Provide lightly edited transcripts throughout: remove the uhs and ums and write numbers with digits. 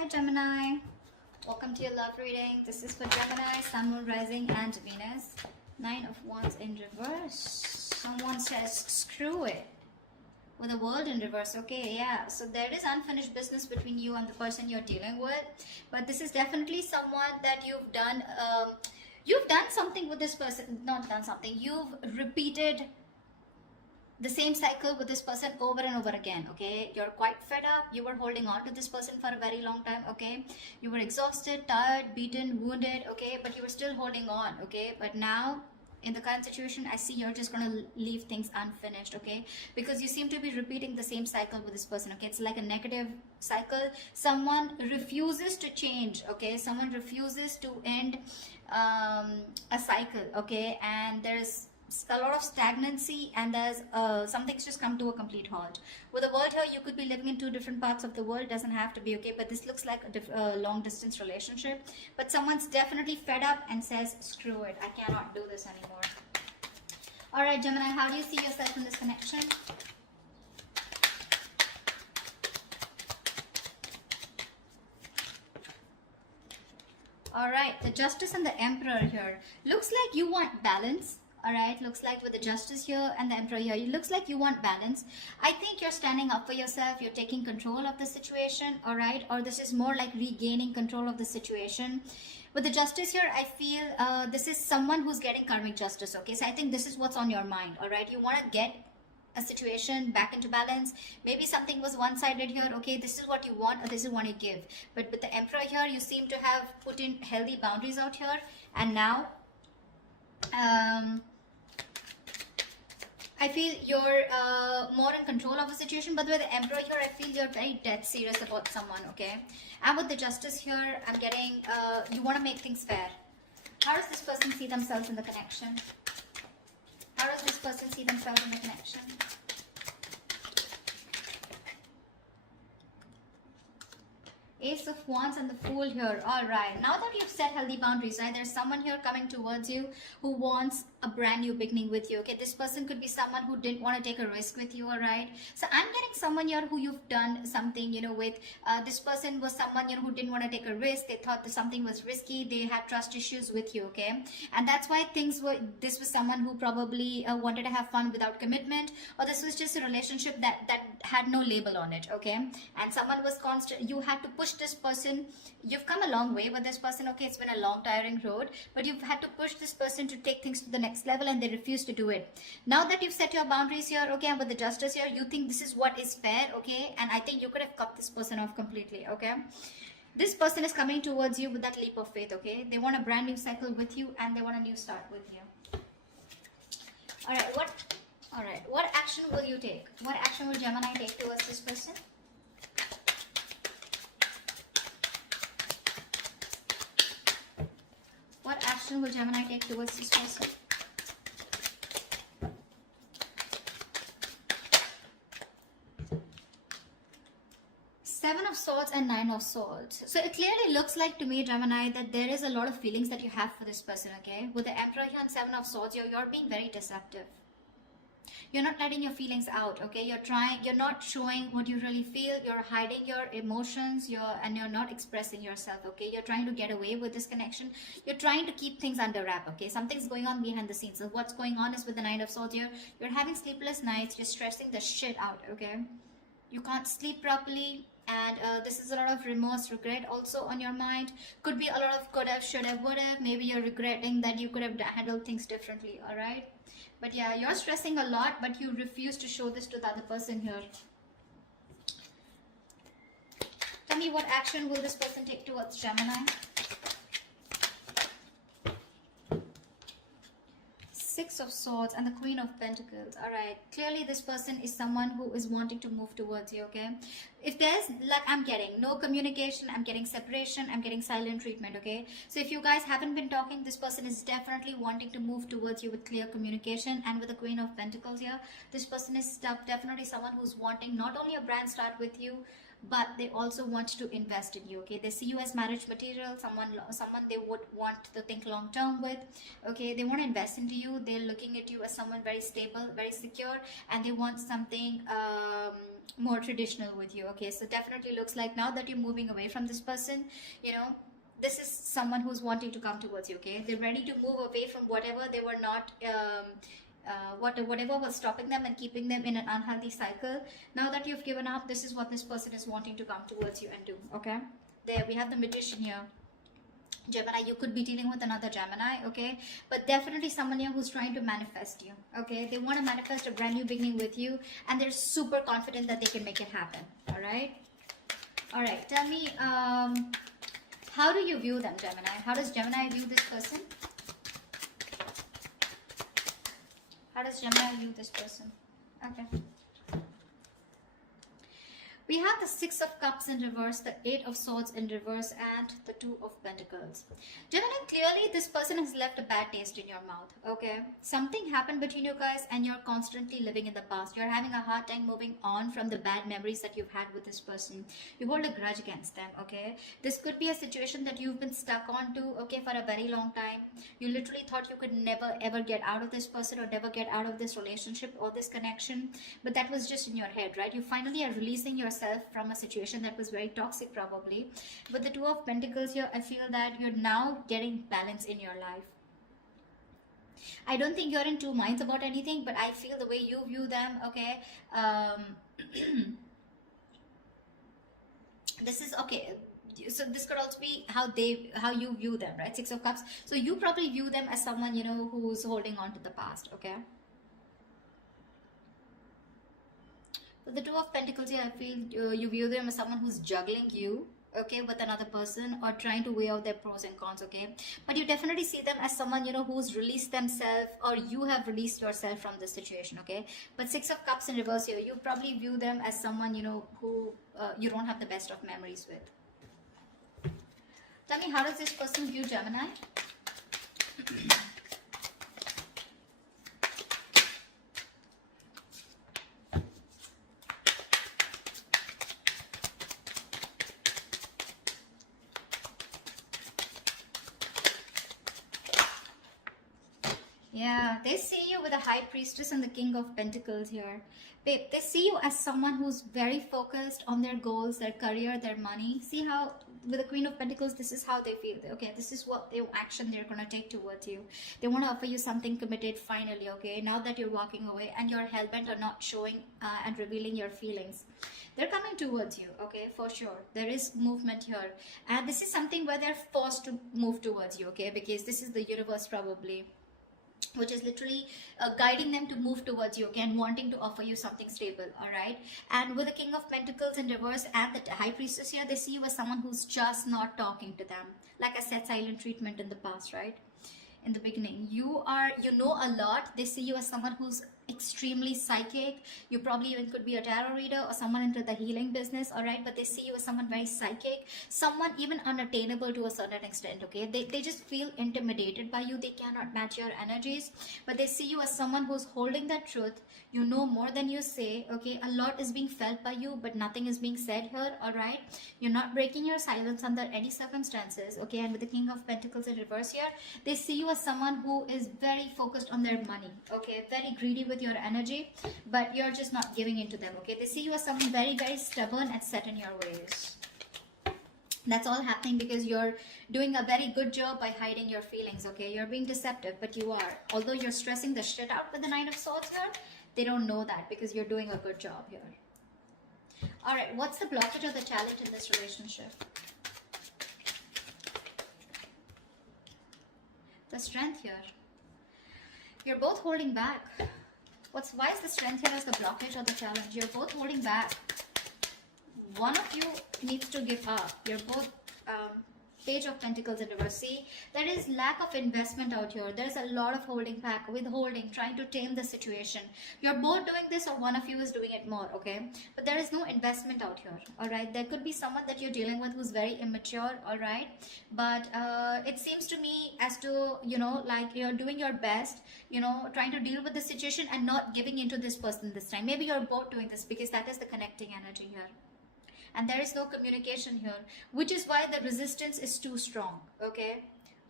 Hi Gemini, welcome to your love reading. This is for Gemini, Sun, Moon, Rising and Venus. 9 of Wands in reverse. Someone says screw it with the World in reverse. Okay, yeah, so there is unfinished business between you and the person you're dealing with, but this is definitely someone that you've done something with this person. Not done something, you've repeated the same cycle with this person over and over again. Okay, you're quite fed up. You were holding on to this person for a very long time. Okay, you were exhausted, tired, beaten, wounded. Okay, but you were still holding on. Okay, but now in the current situation, I see you're just gonna leave things unfinished. Okay, because you seem to be repeating the same cycle with this person. Okay, it's like a negative cycle. Someone refuses to change. Okay, someone refuses to end a cycle. Okay, and there's a lot of stagnancy, and there's something's just come to a complete halt. With the world here, you could be living in two different parts of the world. Doesn't have to be. Okay, but this looks like a long distance relationship, but someone's definitely fed up and says screw it, I cannot do this anymore. All right Gemini, how do you see yourself in this connection? All right, the Justice and the Emperor here. Looks like you want balance. All right, looks like with the Justice here and the Emperor here, it looks like you want balance. I think you're standing up for yourself. You're taking control of the situation. All right, or this is more like regaining control of the situation. With the Justice here, I feel this is someone who's getting karmic justice. Okay, so I think this is what's on your mind. All right, you want to get a situation back into balance. Maybe something was one-sided here. Okay, this is what you want or this is what you give. But with the Emperor here, you seem to have put in healthy boundaries out here, and now I feel you're more in control of the situation. But with the Emperor here, I feel you're very dead serious about someone. Okay, and with the Justice here, I'm getting you want to make things fair. How does this person see themselves in the connection? How does this person see themselves in the connection? Ace of Wands and the Fool here. All right, now that you've set healthy boundaries, right, there's someone here coming towards you who wants a brand new beginning with you. Okay, this person could be someone who didn't want to take a risk with you. All right, so I'm getting someone here who you've done something, you know, with. This person was someone, you know, who didn't want to take a risk. They thought that something was risky. They had trust issues with you. Okay, and that's why things were. This was someone who probably wanted to have fun without commitment, or this was just a relationship that had no label on it. Okay, and someone was constant. You had to push this person. You've come a long way with this person. Okay, it's been a long tiring road, but you've had to push this person to take things to the next level, and they refuse to do it. Now that you've set your boundaries here, okay, and with the Justice here, you think this is what is fair. Okay, and I think you could have cut this person off completely. Okay, this person is coming towards you with that leap of faith. Okay, they want a brand new cycle with you, and they want a new start with you. All right, what action will you take? What action will Gemini take towards this person? What action will Gemini take towards this person? Seven of Swords and Nine of Swords. So it clearly looks like to me, Gemini, that there is a lot of feelings that you have for this person. Okay, with the Emperor here and Seven of Swords, you're being very deceptive. You're not letting your feelings out. Okay, you're not showing what you really feel. You're hiding your emotions. You're not expressing yourself. Okay, you're trying to get away with this connection. You're trying to keep things under wrap. Okay, something's going on behind the scenes. So what's going on is with the Nine of Swords here, you're having sleepless nights. You're stressing the shit out. Okay, you can't sleep properly, and this is a lot of remorse, regret also on your mind. Could be a lot of could have, should have, would have. Maybe you're regretting that you could have handled things differently. All right, but yeah, you're stressing a lot, but you refuse to show this to the other person here. Tell me, what action will this person take towards Gemini? Six of Swords and the Queen of Pentacles. All right, clearly this person is someone who is wanting to move towards you. Okay, if there's, like, I'm getting no communication, I'm getting separation, I'm getting silent treatment. Okay, so if you guys haven't been talking, this person is definitely wanting to move towards you with clear communication. And with the Queen of Pentacles here, this person is definitely someone who's wanting not only a brand start with you, but they also want to invest in you. Okay, they see you as marriage material, someone they would want to think long term with. Okay, they want to invest into you. They're looking at you as someone very stable, very secure, and they want something more traditional with you. Okay, so definitely looks like now that you're moving away from this person, you know, this is someone who's wanting to come towards you. Okay, they're ready to move away from whatever they were not whatever was stopping them and keeping them in an unhealthy cycle. Now that you've given up, this is what this person is wanting to come towards you and do. Okay, there we have the Magician here. Gemini, you could be dealing with another Gemini, okay, but definitely someone here who's trying to manifest you. Okay, they want to manifest a brand new beginning with you, and they're super confident that they can make it happen. All right, tell me, how do you view them, Gemini? How does Gemini view this person? How does Gemini view this person? Okay. We have the Six of Cups in reverse, the Eight of Swords in reverse, and the Two of Pentacles. Gemini, clearly this person has left a bad taste in your mouth, okay? Something happened between you guys and you're constantly living in the past. You're having a hard time moving on from the bad memories that you've had with this person. You hold a grudge against them, okay? This could be a situation that you've been stuck on to, okay, for a very long time. You literally thought you could never ever get out of this person or never get out of this relationship or this connection, but that was just in your head, right? You finally are releasing yourself from a situation that was very toxic probably. With the Two of Pentacles here, I feel that you're now getting balance in your life. I don't think you're in two minds about anything, but I feel the way you view them, okay, this is okay. So this could also be how you view them, right? Six of Cups. So you probably view them as someone, you know, who's holding on to the past, okay? But the Two of Pentacles here, I feel you view them as someone who's juggling you, okay, with another person, or trying to weigh out their pros and cons, okay? But you definitely see them as someone, you know, who's released themselves, or you have released yourself from this situation, okay? But Six of Cups in reverse here, you probably view them as someone, you know, who you don't have the best of memories with. Tell me, how does this person view Gemini? Yeah, they see you with the High Priestess and the King of Pentacles here. Babe, they see you as someone who's very focused on their goals, their career, their money. See how with the Queen of Pentacles, this is how they feel. Okay, this is what action they're going to take towards you. They want to offer you something committed finally, okay? Now that you're walking away and you're hellbent on not showing and revealing your feelings. They're coming towards you, okay, for sure. There is movement here. And this is something where they're forced to move towards you, okay? Because this is the universe probably, which is literally guiding them to move towards you, okay, and wanting to offer you something stable, all right? And with the King of Pentacles in reverse and the High Priestess here, they see you as someone who's just not talking to them. Like I said, silent treatment in the past, right? In the beginning, you know a lot. They see you as someone who's extremely psychic. You probably even could be a tarot reader or someone into the healing business, all right? But they see you as someone very psychic, someone even unattainable to a certain extent, okay? They just feel intimidated by you. They cannot match your energies, but they see you as someone who's holding that truth. You know more than you say, okay? A lot is being felt by you, but nothing is being said here, all right? You're not breaking your silence under any circumstances, okay? And with the King of Pentacles in reverse here, they see you as someone who is very focused on their money, okay? Very greedy with your energy, but you're just not giving into them, okay? They see you as someone very, very stubborn and set in your ways. That's all happening because you're doing a very good job by hiding your feelings, okay? You're being deceptive, but you are. Although you're stressing the shit out with the Nine of Swords here, they don't know that because you're doing a good job here. All right, what's the blockage or the challenge in this relationship? The Strength here. You're both holding back. Why is the Strength here as the blockage or the challenge? You're both holding back. One of you needs to give up. You're both Page of Pentacles in reverse. See, there is lack of investment out here. There's a lot of holding back, withholding, trying to tame the situation. You're both doing this or one of you is doing it more, okay? But there is no investment out here, all right? There could be someone that you're dealing with who's very immature, all right? But it seems to me as to, you know, like you're doing your best, you know, trying to deal with the situation and not giving into this person this time. Maybe you're both doing this because that is the connecting energy here. And there is no communication here, which is why the resistance is too strong, okay?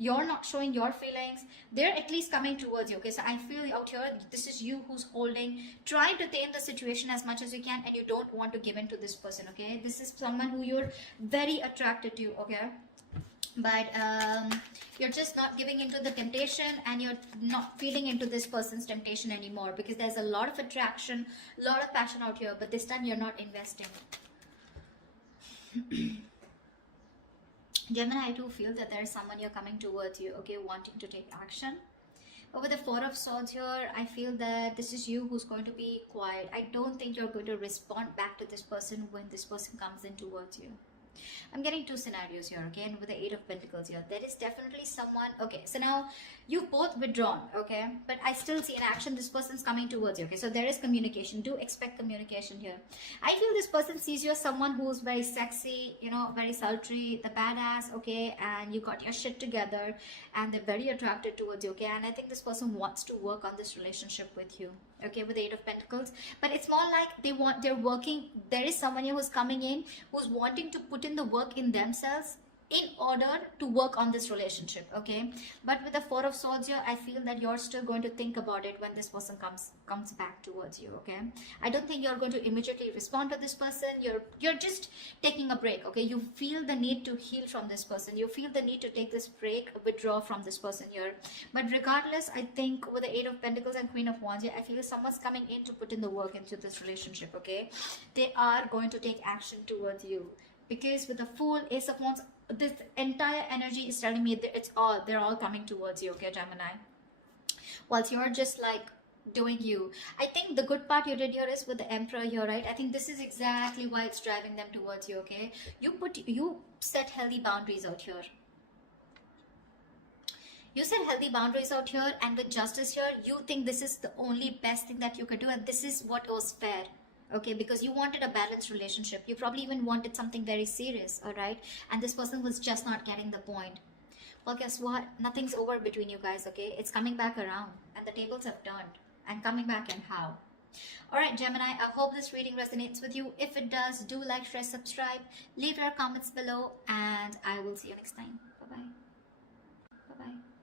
you're not showing your feelings, they're at least coming towards you. Okay, so I feel out here this is you who's holding, trying to tame the situation as much as you can, and you don't want to give in to this person. Okay, this is someone who you're very attracted to. Okay, but you're just not giving into the temptation, and you're not feeding into this person's temptation anymore, because there's a lot of attraction, a lot of passion out here, but this time you're not investing. Gemini, I do feel that there's someone you're coming towards you, okay, wanting to take action. But with the Four of Swords here, I feel that this is you who's going to be quiet. I don't think you're going to respond back to this person when this person comes in towards you. I'm getting two scenarios here, okay, and with the Eight of Pentacles here, there is definitely someone, okay, so now you've both withdrawn, okay, but I still see an action. This person's coming towards you, okay, so there is communication. Do expect communication here. I feel this person sees you as someone who's very sexy, you know, very sultry, the badass, okay, and you got your shit together, and they're very attracted towards you, okay, and I think this person wants to work on this relationship with you, okay, with the Eight of Pentacles. But it's more like they're working. There is someone here who's coming in, who's wanting to put in the work in themselves in order to work on this relationship, okay. But with the Four of Swords here, I feel that you're still going to think about it when this person comes back towards you, okay. I don't think you're going to immediately respond to this person. You're just taking a break, okay. You feel the need to heal from this person. You feel the need to take this break, withdraw from this person here. But regardless, I think with the Eight of Pentacles and Queen of Wands here, I feel someone's coming in to put in the work into this relationship, okay. They are going to take action towards you, because with the Fool, Ace of Wands, this entire energy is telling me that they're all coming towards you, okay, Gemini, whilst you're just like doing you. I think the good part you did here is with the Emperor here, right? I think this is exactly why it's driving them towards you, okay. You set healthy boundaries out here. You set healthy boundaries out here, and with Justice here, you think this is the only best thing that you could do, and this is what was fair. Okay, because you wanted a balanced relationship. You probably even wanted something very serious, all right? And this person was just not getting the point. Well, guess what? Nothing's over between you guys, okay? It's coming back around, and the tables have turned. And coming back, and how? All right, Gemini, I hope this reading resonates with you. If it does, do like, share, subscribe, leave your comments below, and I will see you next time. Bye-bye. Bye-bye.